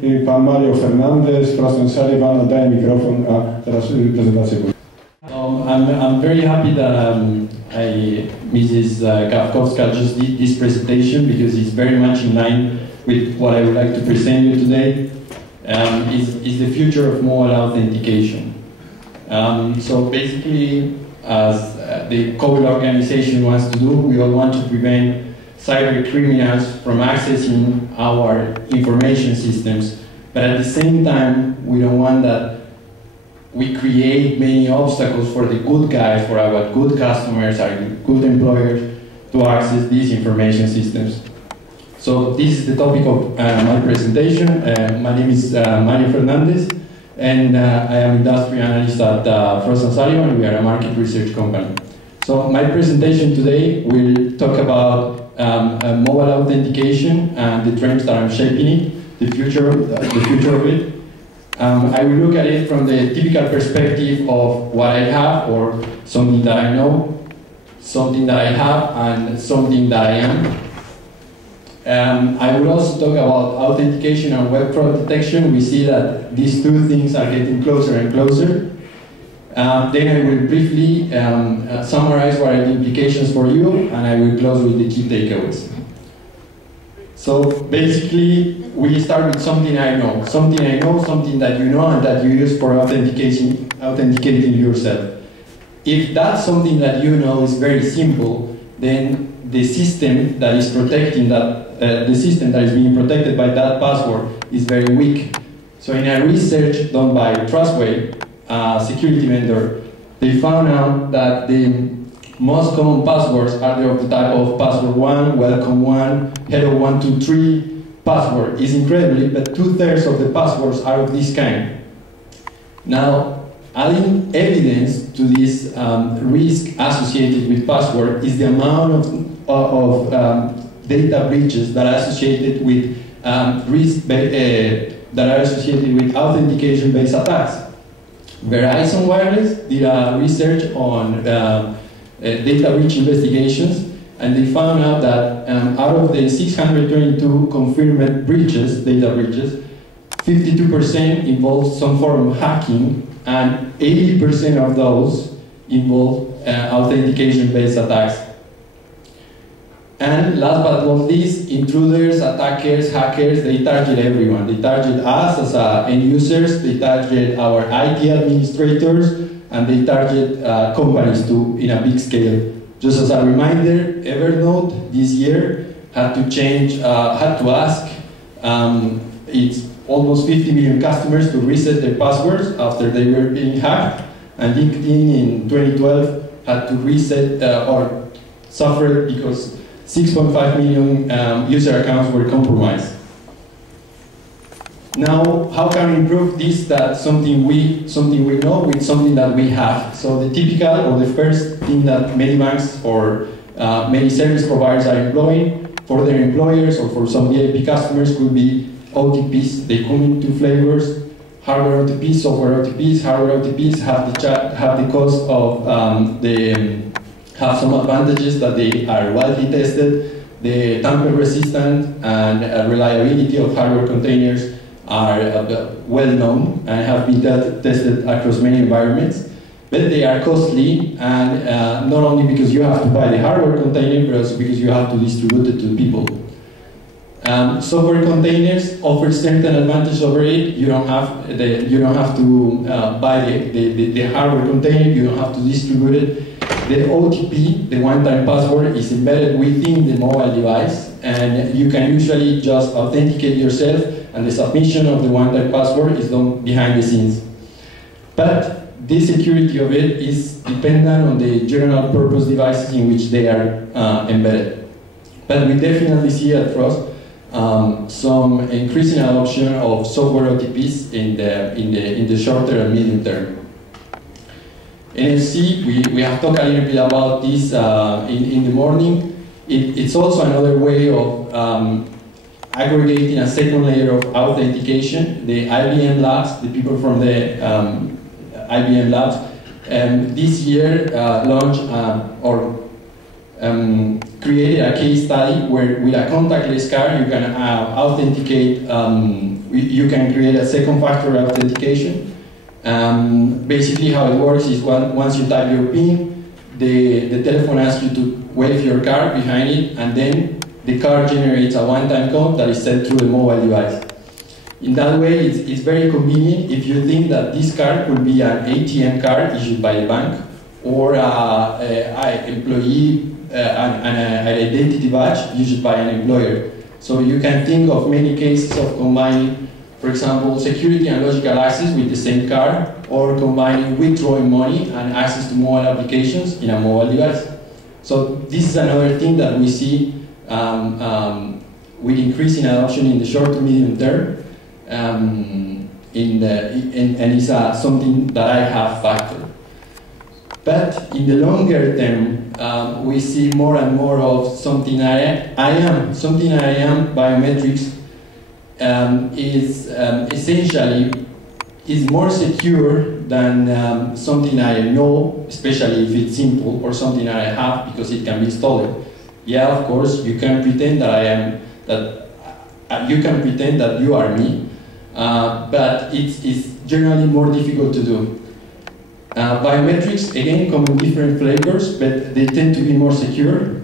Pan Mario Fernandez, Frost & Sullivan, oddaję mikrofon, a teraz prezentację. I'm very happy that Mrs. Kawkowska just did this presentation because it's very much in line with what I would like to present you today. Is the future of mobile authentication. So basically, as the COVID organization wants to do, we all want to prevent cyber criminals from accessing our information systems, but at the same time, we don't want that we create many obstacles for the good guys, for our good customers, our good employers, to access these information systems. So this is the topic of my presentation. My name is Mario Fernandez, and I am industry analyst at Frost & Sullivan. We are a market research company. So my presentation today will talk about mobile authentication and the trends that are shaping it, the future of it. I will look at it from the typical perspective of what I have, or something that I know, something that I have, and something that I am. I will also talk about authentication and web fraud detection. We see that these two things are getting closer and closer. Then I will briefly summarize what are the implications for you, and I will close with the key takeaways. So basically, we start with something I know. Something I know, something that you know and that you use for authenticating yourself. If that's something that you know is very simple, then the system that is protecting that, the system that is being protected by that password is very weak. So in a research done by Trustwave, a security vendor, they found out that the most common passwords are of the type of password 1, welcome 1, hello 123. Password is incredibly, but 2/3 of the passwords are of this kind. Now, adding evidence to this risk associated with password is the amount of data breaches that are associated with that are associated with authentication-based attacks. Verizon Wireless did a research on data breach investigations, and they found out that out of the 622 confirmed breaches, data breaches, 52% involved some form of hacking, and 80% of those involve authentication-based attacks. And last but not least, intruders, attackers, hackers, they target everyone. They target us as end users, they target our IT administrators, and they target companies too in a big scale. Just as a reminder, Evernote this year had to ask its almost 50 million customers to reset their passwords after they were being hacked, and LinkedIn in 2012 had to reset or suffered because 6.5 million user accounts were compromised. Now, how can we improve this? That something we know with something that we have. So the typical, or the first thing that many banks or many service providers are employing for their employers or for some VIP customers could be OTPs. They come in two flavors: hardware OTPs, software OTPs. Hardware OTPs have the cost of have some advantages that they are widely tested. The tamper resistant and reliability of hardware containers are well known and have been tested across many environments, but they are costly, and not only because you have to buy the hardware container, but also because you have to distribute it to people. Software containers offer certain advantages over it. You don't have to buy the hardware container. You don't have to distribute it. The OTP, the one-time password, is embedded within the mobile device, and you can usually just authenticate yourself, and the submission of the one-time password is done behind the scenes. But the security of it is dependent on the general purpose devices in which they are embedded. But we definitely see at Frost some increasing adoption of software OTPs in the short and medium term. NFC, we have talked a little bit about this in the morning. It's also another way of aggregating a second layer of authentication. The IBM labs, the people from the IBM labs, this year launched or created a case study where with a contactless card you can authenticate, you can create a second factor authentication. Basically how it works is once you type your PIN, the telephone asks you to wave your card behind it, and then the card generates a one-time code that is sent through the mobile device. In that way, it's very convenient if you think that this card could be an ATM card issued by the bank, or an employee, an identity badge issued by an employer. So you can think of many cases of combining, for example, security and logical access with the same card, or combining withdrawing money and access to mobile applications in a mobile device. So this is another thing that we see with increasing adoption in the short to medium term, and it's something that I have factored. But in the longer term, we see more and more of something I am biometrics is essentially is more secure than something I know, especially if it's simple, or something I have because it can be stolen. Yeah, of course, you can pretend that I am you can pretend that you are me, but it's generally more difficult to do. Biometrics, again, come in different flavors, but they tend to be more secure.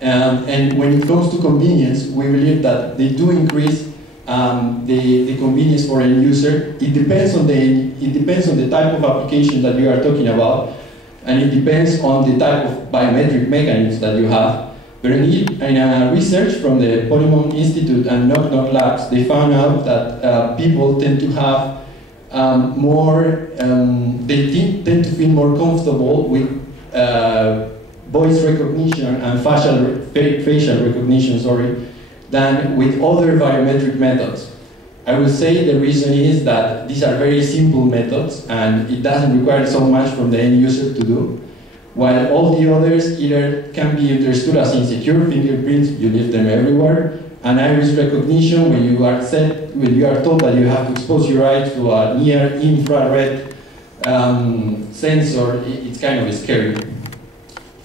And when it comes to convenience, we believe that they do increase the convenience for end user. It depends on the type of application that you are talking about, and it depends on the type of biometric mechanisms that you have. But in research from the Polymon Institute and Knock Knock Labs, they found out that people tend to have they tend to feel more comfortable with voice recognition and facial recognition, than with other biometric methods. I would say the reason is that these are very simple methods and it doesn't require so much from the end user to do, while all the others either can be understood as insecure. Fingerprints, you leave them everywhere, and iris recognition, when you are told that you have to expose your eye to a near infrared sensor, it's kind of scary.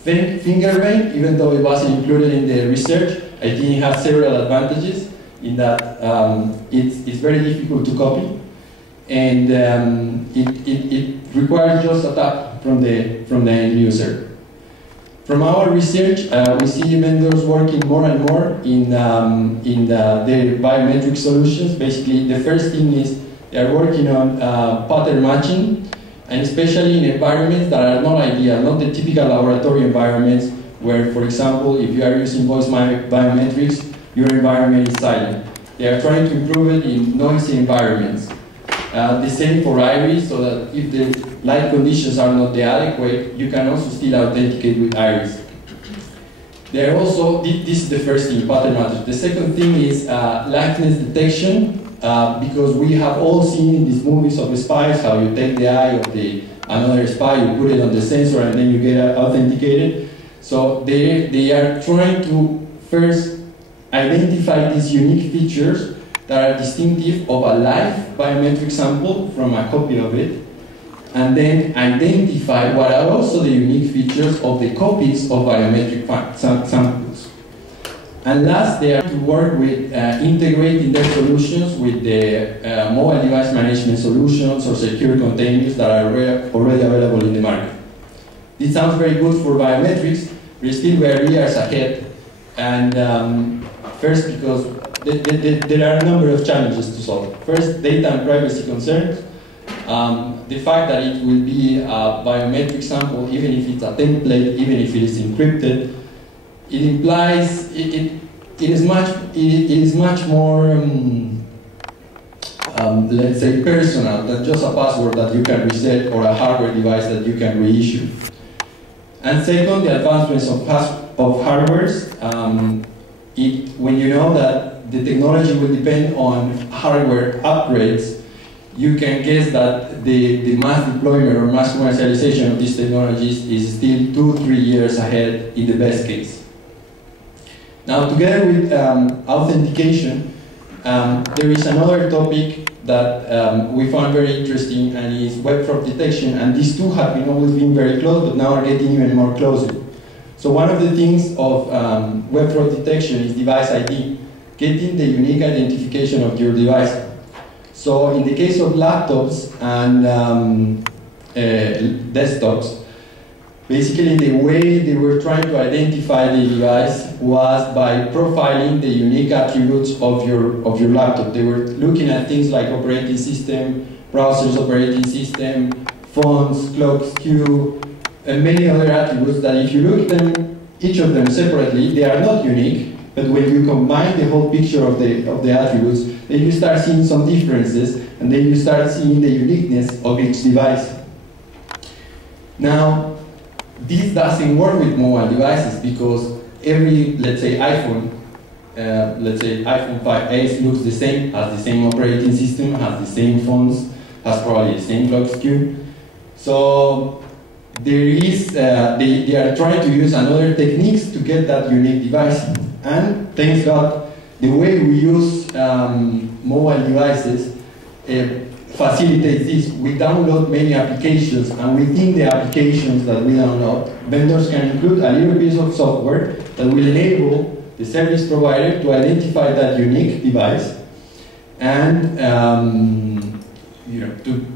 Fingerprint, even though it wasn't included in the research, I think it has several advantages in that it's very difficult to copy, and it requires just a tap from the end user. From our research, we see vendors working more and more in their biometric solutions. Basically, the first thing is they are working on pattern matching, and especially in environments that are not ideal, not the typical laboratory environments where, for example, if you are using voice biometrics, your environment is silent. They are trying to improve it in noisy environments. The same for iris, so that if the light conditions are not adequate, you can also still authenticate with iris. They are also, this is the first thing, pattern matching. The second thing is likeness detection, because we have all seen in these movies of the spies how you take the eye of another spy, you put it on the sensor, and then you get authenticated. So they are trying to first identify these unique features that are distinctive of a live biometric sample from a copy of it, and then identify what are also the unique features of the copies of biometric samples. And last, they are to work with integrating their solutions with the mobile device management solutions or secure containers that are already available in the market. This sounds very good for biometrics, but still we are years ahead. And first, because there are a number of challenges to solve. First, data and privacy concerns. The fact that it will be a biometric sample, even if it's a template, even if it is encrypted, it implies it is much more let's say personal than just a password that you can reset or a hardware device that you can reissue. And second, the advancements of hardwares. When you know that the technology will depend on hardware upgrades, you can guess that the mass deployment or mass commercialization of these technologies is still 2-3 years ahead in the best case. Now, together with authentication, there is another topic that we found very interesting, and is web fraud detection. And these two have always been very close, but now are getting even more closer. So one of the things of web fraud detection is device ID, getting the unique identification of your device. So in the case of laptops and desktops, basically the way they were trying to identify the device was by profiling the unique attributes of your laptop. They were looking at things like operating system, browser's operating system, fonts, clock skew, and many other attributes that if you look at them, each of them separately, they are not unique, but when you combine the whole picture of the attributes, then you start seeing some differences, and then you start seeing the uniqueness of each device. Now, this doesn't work with mobile devices because every, let's say, iPhone 5S looks the same, has the same operating system, has the same fonts, has probably the same clock skew. So there is, they are trying to use another techniques to get that unique device. And thank God, the way we use mobile devices facilitates this. We download many applications, and within the applications that we download, vendors can include a little piece of software that will enable the service provider to identify that unique device and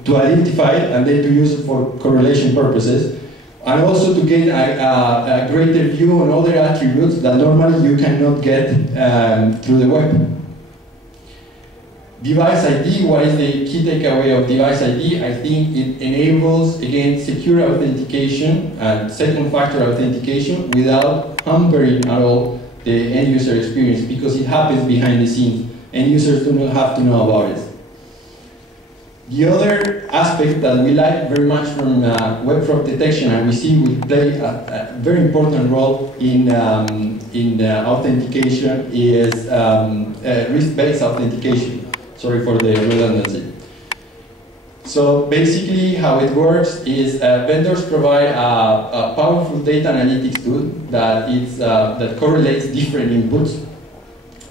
to identify it and then to use it for correlation purposes, and also to gain a greater view on other attributes that normally you cannot get through the web. Device ID, what is the key takeaway of device ID? I think it enables, again, secure authentication and second factor authentication without hampering at all the end user experience, because it happens behind the scenes. End users do not have to know about it. The other aspect that we like very much from web fraud detection, and we see will play a very important role in authentication, is risk-based authentication. Sorry for the redundancy. So basically how it works is vendors provide a powerful data analytics tool that correlates different inputs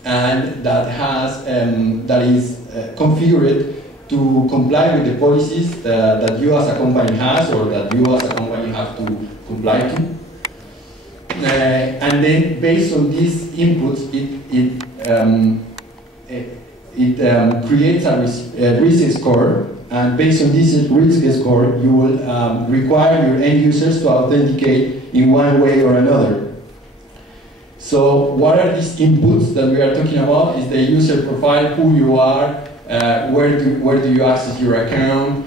and that is configured to comply with the policies that you as a company has, or that you as a company have to comply to. And then based on these inputs, it creates a risk score, and based on this risk score, you will require your end users to authenticate in one way or another. So what are these inputs that we are talking about? Is the user profile, who you are, where do you access your account,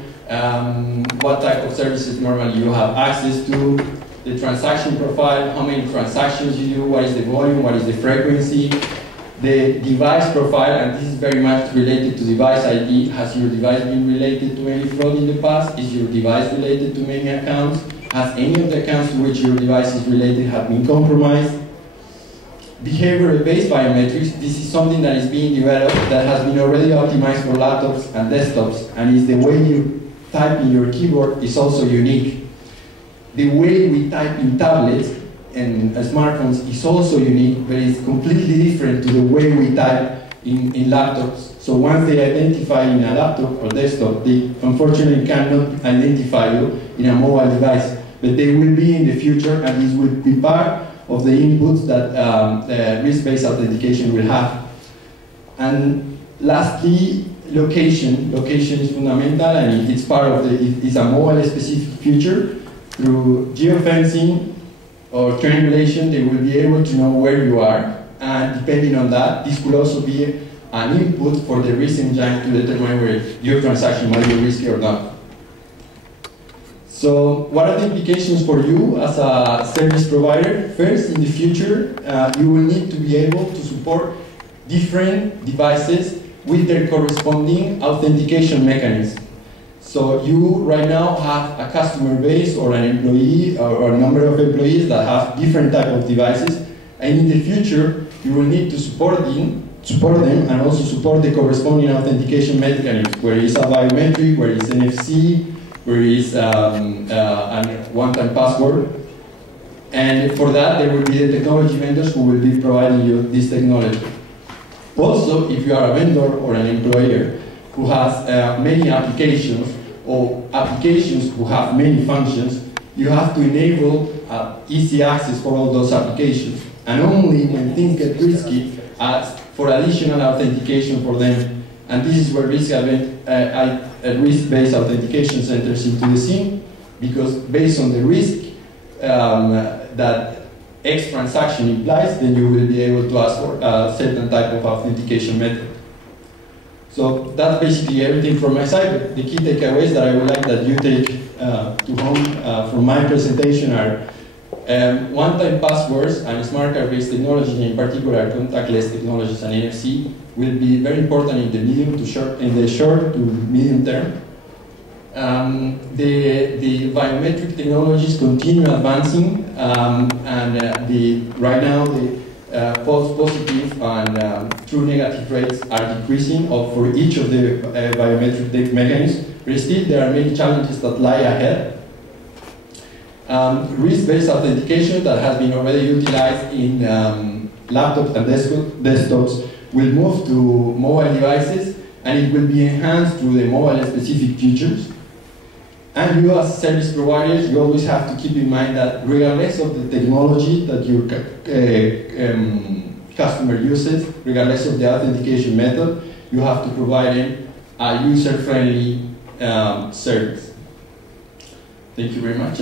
what type of services normally you have access to, the transaction profile, how many transactions you do, what is the volume, what is the frequency, the device profile, and this is very much related to device ID. Has your device been related to any fraud in the past? Is your device related to many accounts? Has any of the accounts to which your device is related have been compromised? Behavioral-based biometrics, this is something that is being developed that has been already optimized for laptops and desktops, and is the way you type in your keyboard is also unique. The way we type in tablets and smartphones is also unique, but it's completely different to the way we type in laptops. So once they identify in a laptop or desktop, they unfortunately cannot identify you in a mobile device, but they will be in the future, and this will be part of the inputs that risk-based authentication will have. And lastly, location. Location is fundamental, and it's part of it's a mobile-specific feature. Through geofencing or triangulation, they will be able to know where you are, and depending on that, this could also be an input for the risk engine to determine where your transaction might be risky or not. So what are the implications for you as a service provider? First, in the future, you will need to be able to support different devices with their corresponding authentication mechanism. So you right now have a customer base or an employee or a number of employees that have different type of devices, and in the future you will need to support them and also support the corresponding authentication mechanism, where it's a biometric, where it's NFC, where it's a one-time password. And for that, there will be the technology vendors who will be providing you this technology. Also, if you are a vendor or an employer who has many applications, or applications who have many functions, you have to enable easy access for all those applications. And only when things get risky, ask for additional authentication for them. And this is where risk-based authentication enters into the scene, because based on the risk that X transaction implies, then you will be able to ask for a certain type of authentication method. So that's basically everything from my side. But the key takeaways that I would like that you take to home from my presentation are one-time passwords and smart card-based technology, in particular contactless technologies and NFC, will be very important in the short to medium term. The biometric technologies continue advancing, and right now the false positive and true negative rates are decreasing for each of the biometric mechanisms. But still, there are many challenges that lie ahead. Risk-based authentication that has been already utilized in laptops and desktops will move to mobile devices, and it will be enhanced through the mobile-specific features. And you as service providers, you always have to keep in mind that regardless of the technology that your customer uses, regardless of the authentication method, you have to provide them a user-friendly service. Thank you very much.